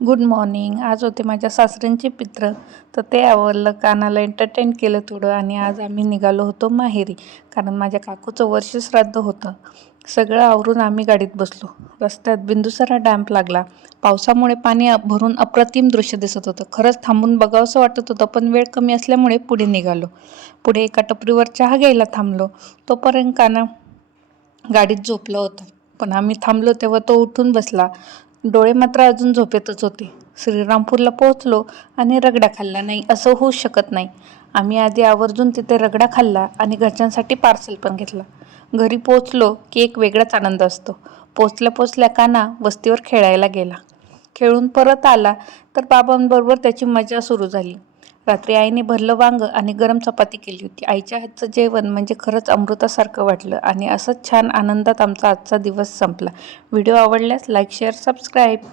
Good morning आज होते माझ्या सासऱ्यांचे पित्र. तर ते आवडलं कानाला एंटरटेन केलं थोडं आणि आज आम्ही निघालो होतो माहेरी कारण माझ्या काकूचं वर्ष श्राद्ध होतं. सगळं आवरून आम्ही गाडीत बसलो. रस्त्यात बिंदुसारा डॅम्प लागला. पावसामुळे पाणी भरून अप्रतिम दृश्य दिसत होतं. खरंच थांबून बघावंसं वाटत होतं पण वेळ कमी असल्यामुळे पुढे निघालो. पुढे एका टपरीवर चहा घ्यायला थांबलो. तोपर्यंत काना गाडीत झोपलं होतं. पण आम्ही थांबलो तेव्हा तो उठून बसला. डोळे मात्र अजून झोपेतच होते. श्रीरामपूरला पोहोचलो आणि रगडा खाल्ला नाही असं होऊ शकत नाही. आम्ही आधी आवर्जून तिथे रगडा खाल्ला आणि घरच्यांसाठी पार्सल पण घेतला. घरी पोहोचलो की एक वेगळाच आनंद असतो. पोचल्या पोचल्या काना वस्तीवर खेळायला गेला. खेळून परत आला तर बाबांबरोबर त्याची मजा सुरू झाली. रात्री आईने भरलं वांग आणि गरम चपाती केली होती. आईच्या हातचं जेवण म्हणजे खरंच अमृतासारखं वाटलं आणि असंच छान आनंदात आमचा आजचा दिवस संपला. व्हिडिओ आवडल्यास लाईक शेअर सबस्क्राईब.